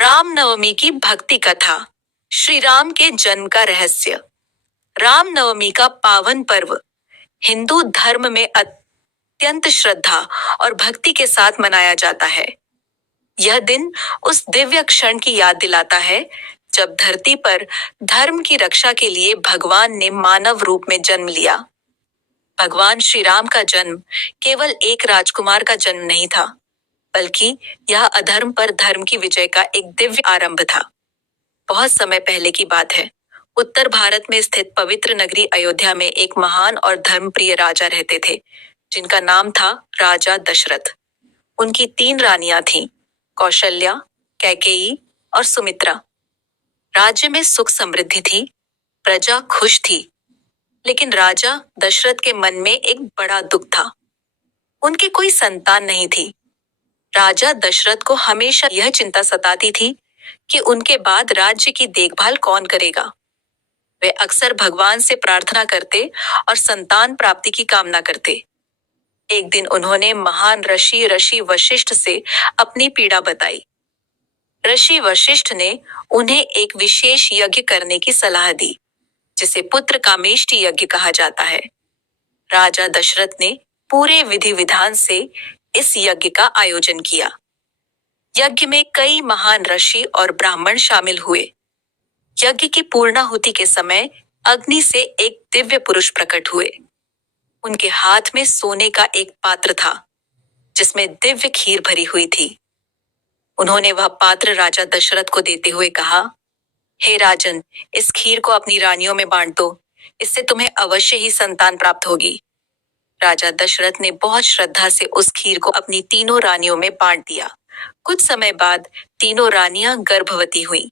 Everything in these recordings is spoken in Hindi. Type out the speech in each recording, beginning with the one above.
रामनवमी की भक्ति कथा। श्री राम के जन्म का रहस्य। रामनवमी का पावन पर्व हिंदू धर्म में अत्यंत श्रद्धा और भक्ति के साथ मनाया जाता है। यह दिन उस दिव्य क्षण की याद दिलाता है जब धरती पर धर्म की रक्षा के लिए भगवान ने मानव रूप में जन्म लिया। भगवान श्री राम का जन्म केवल एक राजकुमार का जन्म नहीं था, बल्कि यह अधर्म पर धर्म की विजय का एक दिव्य आरंभ था। बहुत समय पहले की बात है। उत्तर भारत में स्थित पवित्र नगरी अयोध्या में एक महान और धर्मप्रिय राजा रहते थे, जिनका नाम था राजा दशरथ। उनकी 3 रानियां थीं, कौशल्या, कैकेयी और सुमित्रा। राज्य में सुख समृद्धि थी, प्रजा खुश थी, लेकिन राजा दशरथ के मन में एक बड़ा दुख था। उनकी कोई संतान नहीं थी। राजा दशरथ को हमेशा यह चिंता सताती थी कि उनके बाद राज्य की देखभाल कौन करेगा। वे अक्सर भगवान से प्रार्थना करते और संतान प्राप्ति की कामना करते। एक दिन उन्होंने महान ऋषि वशिष्ठ से अपनी पीड़ा बताई। ऋषि वशिष्ठ ने उन्हें एक विशेष यज्ञ करने की सलाह दी, जिसे पुत्र कामेष्टि यज्ञ कहा जाता है। राजा दशरथ ने पूरे विधि विधान से इस यज्ञ का आयोजन किया। यज्ञ में कई महान ऋषि और ब्राह्मण शामिल हुए। यज्ञ की पूर्णाहुति के समय अग्नि से एक दिव्य पुरुष प्रकट हुए। उनके हाथ में सोने का एक पात्र था, जिसमें दिव्य खीर भरी हुई थी। उन्होंने वह पात्र राजा दशरथ को देते हुए कहा, हे राजन, इस खीर को अपनी रानियों में बांट दो, इससे तुम्हें अवश्य ही संतान प्राप्त होगी। राजा दशरथ ने बहुत श्रद्धा से उस खीर को अपनी तीनों रानियों में बांट दिया। कुछ समय बाद तीनों रानियां गर्भवती हुईं।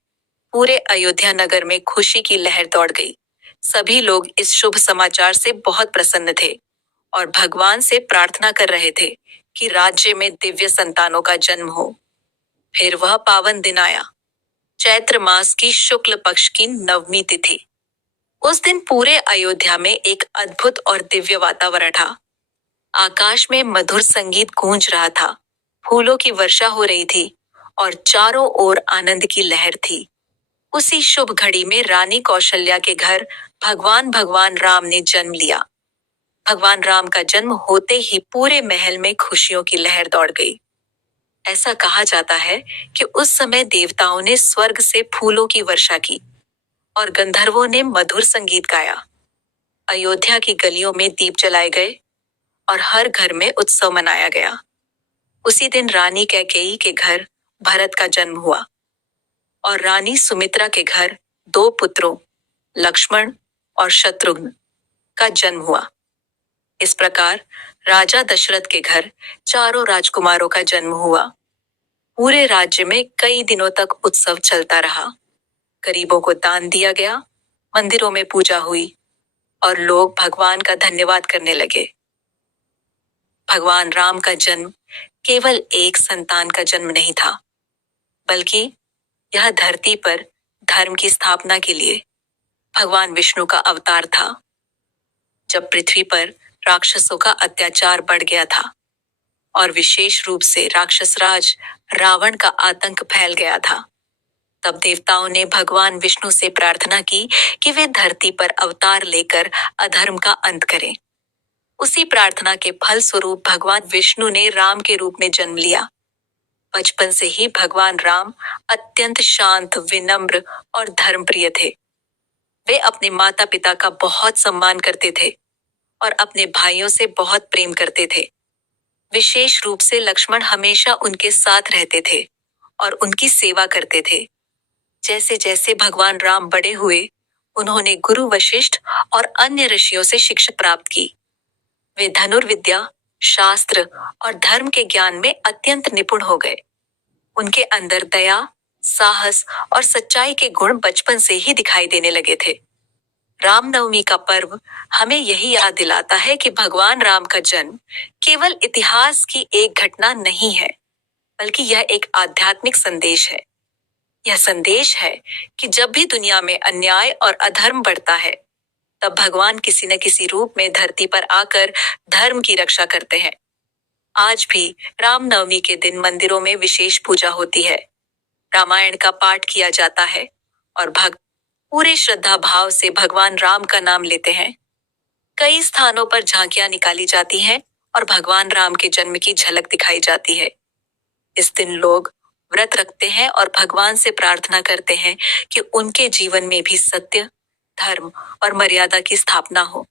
पूरे अयोध्या नगर में खुशी की लहर दौड़ गई। सभी लोग इस शुभ समाचार से बहुत प्रसन्न थे और भगवान से प्रार्थना कर रहे थे कि राज्य में दिव्य संतानों का जन्म हो। फिर वह पावन दिन आया, चैत्र मास की शुक्ल पक्ष की नवमी तिथि। उस दिन पूरे अयोध्या में एक अद्भुत और दिव्य वातावरण था। आकाश में मधुर संगीत गूंज रहा था, फूलों की वर्षा हो रही थी और चारों ओर आनंद की लहर थी। उसी शुभ घड़ी में रानी कौशल्या के घर भगवान राम ने जन्म लिया। भगवान राम का जन्म होते ही पूरे महल में खुशियों की लहर दौड़ गई। ऐसा कहा जाता है कि उस समय देवताओं ने स्वर्ग से फूलों की वर्षा की और गंधर्वों ने मधुर संगीत गाया। अयोध्या की गलियों में दीप जलाए गए और हर घर में उत्सव मनाया गया। उसी दिन रानी कैकेयी के घर भरत का जन्म हुआ और रानी सुमित्रा के घर 2 पुत्रों, लक्ष्मण और शत्रुघ्न का जन्म हुआ। इस प्रकार राजा दशरथ के घर चारों राजकुमारों का जन्म हुआ। पूरे राज्य में कई दिनों तक उत्सव चलता रहा। गरीबों को दान दिया गया, मंदिरों में पूजा हुई और लोग भगवान का धन्यवाद करने लगे। भगवान राम का जन्म केवल एक संतान का जन्म नहीं था, बल्कि यह धरती पर धर्म की स्थापना के लिए भगवान विष्णु का अवतार था। जब पृथ्वी पर राक्षसों का अत्याचार बढ़ गया था और विशेष रूप से राक्षस राज रावण का आतंक फैल गया था, तब देवताओं ने भगवान विष्णु से प्रार्थना की कि वे धरती पर अवतार लेकर अधर्म का अंत करें। उसी प्रार्थना के फल स्वरूप भगवान विष्णु ने राम के रूप में जन्म लिया। बचपन से ही भगवान राम अत्यंत शांत, विनम्र और धर्मप्रिय थे। वे अपने माता पिता का बहुत सम्मान करते थे और अपने भाइयों से बहुत प्रेम करते थे। विशेष रूप से लक्ष्मण हमेशा उनके साथ रहते थे और उनकी सेवा करते थे। जैसे जैसे भगवान राम बड़े हुए, उन्होंने गुरु वशिष्ठ और अन्य ऋषियों से शिक्षा प्राप्त की। वे धनुर्विद्या, शास्त्र और धर्म के ज्ञान में अत्यंत निपुण हो गए। उनके अंदर दया, साहस और सच्चाई के गुण बचपन से ही दिखाई देने लगे थे। रामनवमी का पर्व हमें यही याद दिलाता है कि भगवान राम का जन्म केवल इतिहास की एक घटना नहीं है, बल्कि यह एक आध्यात्मिक संदेश है। यह संदेश है कि जब भी दुनिया में अन्याय और अधर्म बढ़ता है, तब भगवान किसी न किसी रूप में धरती पर आकर धर्म की रक्षा करते हैं। आज भी रामनवमी के दिन मंदिरों में विशेष पूजा होती है। रामायण का पाठ किया जाता है और भक्त पूरे श्रद्धा भाव से भगवान राम का नाम लेते हैं। कई स्थानों पर झांकियां निकाली जाती हैं और भगवान राम के जन्म की झलक दिखाई जाती है। इस दिन लोग व्रत रखते हैं और भगवान से प्रार्थना करते हैं कि उनके जीवन में भी सत्य, धर्म और मर्यादा की स्थापना हो,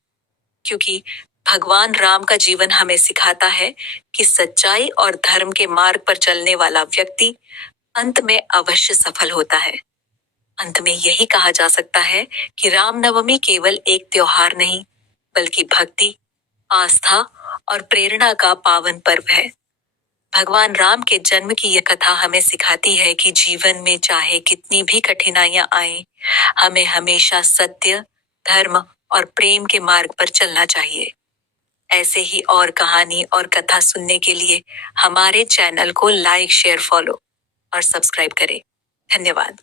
क्योंकि भगवान राम का जीवन हमें सिखाता है कि सच्चाई और धर्म के मार्ग पर चलने वाला व्यक्ति अंत में अवश्य सफल होता है। अंत में यही कहा जा सकता है कि रामनवमी केवल एक त्योहार नहीं, बल्कि भक्ति, आस्था और प्रेरणा का पावन पर्व है। भगवान राम के जन्म की यह कथा हमें सिखाती है कि जीवन में चाहे कितनी भी कठिनाइयां आए, हमें हमेशा सत्य, धर्म और प्रेम के मार्ग पर चलना चाहिए। ऐसे ही और कहानी और कथा सुनने के लिए हमारे चैनल को लाइक, शेयर, फॉलो और सब्सक्राइब करें। धन्यवाद।